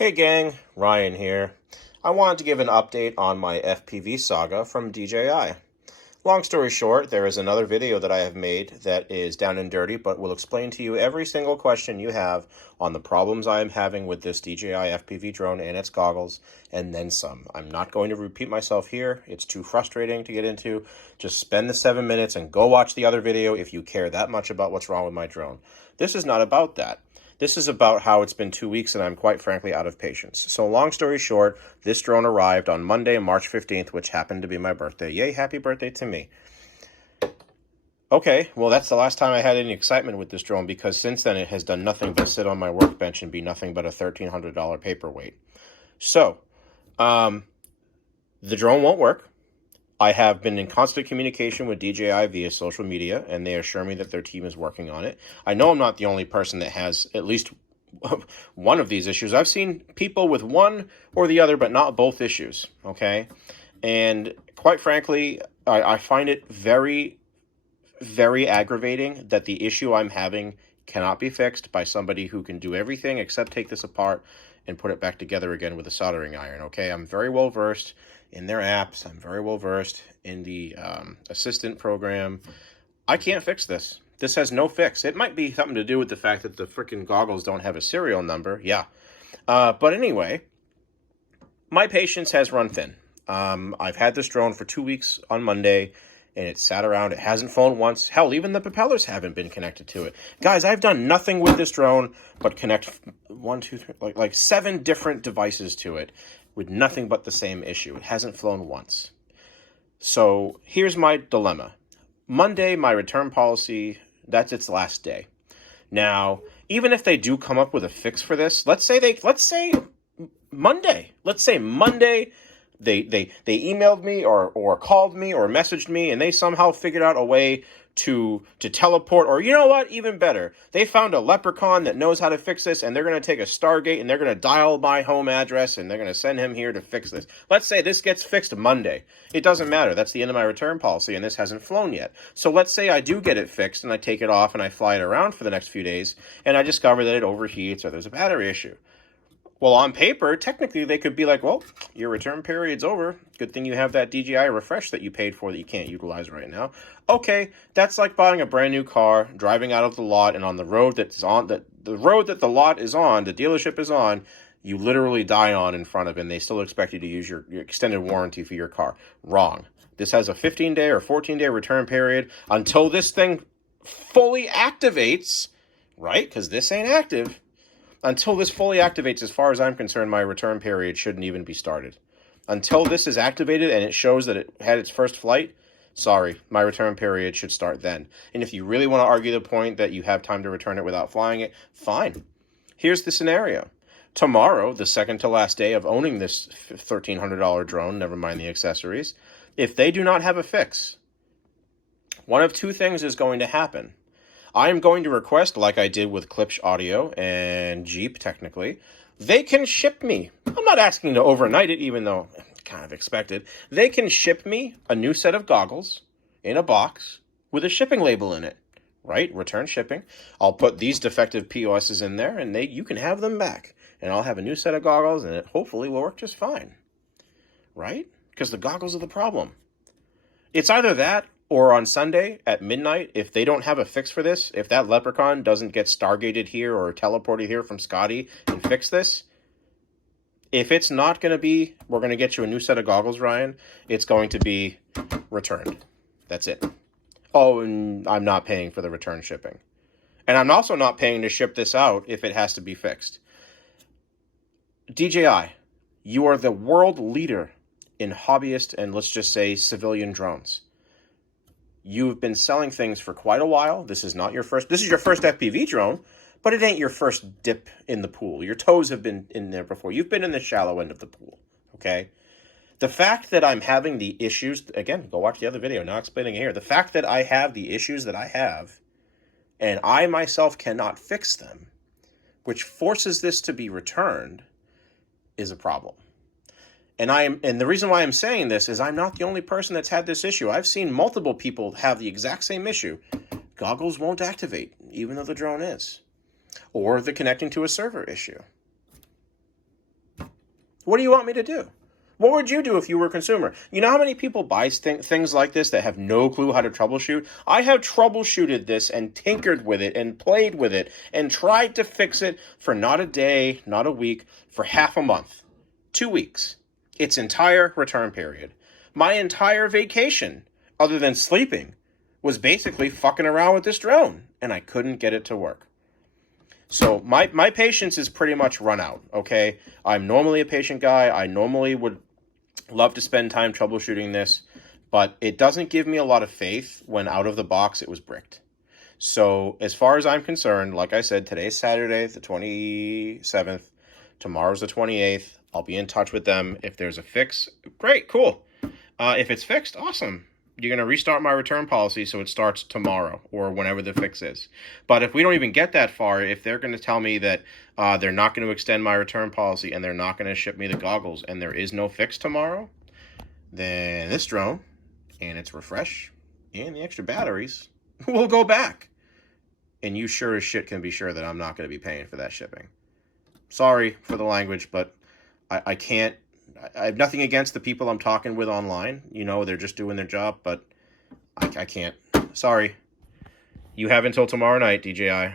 Hey gang, Ryan here. I wanted to give an update on my FPV saga from DJI. Long story short, there is another video that I have made that is down and dirty, but will explain to you every single question you have on the problems I am having with this DJI FPV drone and its goggles, and then some. I'm not going to repeat myself here. It's too frustrating to get into. Just spend the 7 minutes and go watch the other video if you care that much about what's wrong with my drone. This is not about that. This is about how it's been 2 weeks and I'm quite frankly out of patience. So long story short, this drone arrived on Monday, March 15th, which happened to be my birthday. Yay, happy birthday to me. Okay, well that's the last time I had any excitement with this drone because since then it has done nothing but sit on my workbench and be nothing but a $1,300 paperweight. So, the drone won't work. I have been in constant communication with DJI via social media, and they assure me that their team is working on it. I know I'm not the only person that has at least one of these issues. I've seen people with one or the other, but not both issues, okay? And quite frankly, I find it very, very aggravating that the issue I'm having cannot be fixed by somebody who can do everything except take this apart and put it back together again with a soldering iron, okay? I'm very well versed in their apps. I'm very well versed in the assistant program. I can't fix this. This has no fix. It might be something to do with the fact that the freaking goggles don't have a serial number. Yeah. But anyway, my patience has run thin. I've had this drone for 2 weeks on Monday, and it sat around. It hasn't flown once. Hell, even the propellers haven't been connected to it. Guys, I've done nothing with this drone but connect 1, 2, 3, like 7 different devices to it with nothing but the same issue. It hasn't flown once. So here's my dilemma. Monday, my return policy, that's its last day. Now, even if they do come up with a fix for this, let's say Monday they emailed me or called me or messaged me and they somehow figured out a way to teleport, or you know what, even better, they found a leprechaun that knows how to fix this and they're going to take a Stargate and they're going to dial my home address and they're going to send him here to fix this. Let's say this gets fixed Monday. It doesn't matter. That's the end of my return policy and this hasn't flown yet. So let's say I do get it fixed and I take it off and I fly it around for the next few days and I discover that it overheats or there's a battery issue. Well, on paper, technically, they could be like, well, your return period's over. Good thing you have that DJI refresh that you paid for that you can't utilize right now. Okay, that's like buying a brand new car, driving out of the lot, and on the road that's on, the road that the lot is on, the dealership is on, you literally die on in front of it, and they still expect you to use your extended warranty for your car. Wrong. This has a 15-day or 14-day return period until this thing fully activates, right? Because this ain't active. Until this fully activates, as far as I'm concerned, my return period shouldn't even be started. Until this is activated and it shows that it had its first flight, sorry, my return period should start then. And if you really want to argue the point that you have time to return it without flying it, fine. Here's the scenario. Tomorrow, the second to last day of owning this $1,300 drone, never mind the accessories, if they do not have a fix, one of two things is going to happen. I am going to request, like I did with Klipsch Audio and Jeep, technically, they can ship me. I'm not asking to overnight it, even though kind of expected. They can ship me a new set of goggles in a box with a shipping label in it, right? Return shipping. I'll put these defective POSs in there, and you can have them back. And I'll have a new set of goggles, and it hopefully will work just fine, right? Because the goggles are the problem. It's either that, or on Sunday at midnight, if they don't have a fix for this, if that leprechaun doesn't get stargated here or teleported here from Scotty and fix this, if it's not going to be, we're going to get you a new set of goggles, Ryan, it's going to be returned. That's it. Oh, and I'm not paying for the return shipping. And I'm also not paying to ship this out if it has to be fixed. DJI, you are the world leader in hobbyist and let's just say civilian drones. You've been selling things for quite a while. This is your first FPV drone, but it ain't your first dip in the pool. Your toes have been in there before. You've been in the shallow end of the pool, okay? The fact that I'm having the issues, again, go watch the other video, not explaining it here. The fact that I have the issues that I have, and I myself cannot fix them, which forces this to be returned, is a problem. And the reason why I'm saying this is I'm not the only person that's had this issue. I've seen multiple people have the exact same issue. Goggles won't activate, even though the drone is. Or the connecting to a server issue. What do you want me to do? What would you do if you were a consumer? You know how many people buy things like this that have no clue how to troubleshoot? I have troubleshooted this and tinkered with it and played with it and tried to fix it for not a day, not a week, for half a month, 2 weeks, its entire return period. My entire vacation, other than sleeping, was basically fucking around with this drone, and I couldn't get it to work. So my patience is pretty much run out, okay? I'm normally a patient guy. I normally would love to spend time troubleshooting this, but it doesn't give me a lot of faith when out of the box it was bricked. So as far as I'm concerned, like I said, today's Saturday, the 27th. Tomorrow's the 28th. I'll be in touch with them. If there's a fix, great, cool. If it's fixed, awesome. You're going to restart my return policy so it starts tomorrow or whenever the fix is. But if we don't even get that far, if they're going to tell me that they're not going to extend my return policy and they're not going to ship me the goggles and there is no fix tomorrow, then this drone and its refresh and the extra batteries will go back. And you sure as shit can be sure that I'm not going to be paying for that shipping. Sorry for the language, but I can't. I have nothing against the people I'm talking with online. You know, they're just doing their job, but I can't. Sorry. You have until tomorrow night, DJI.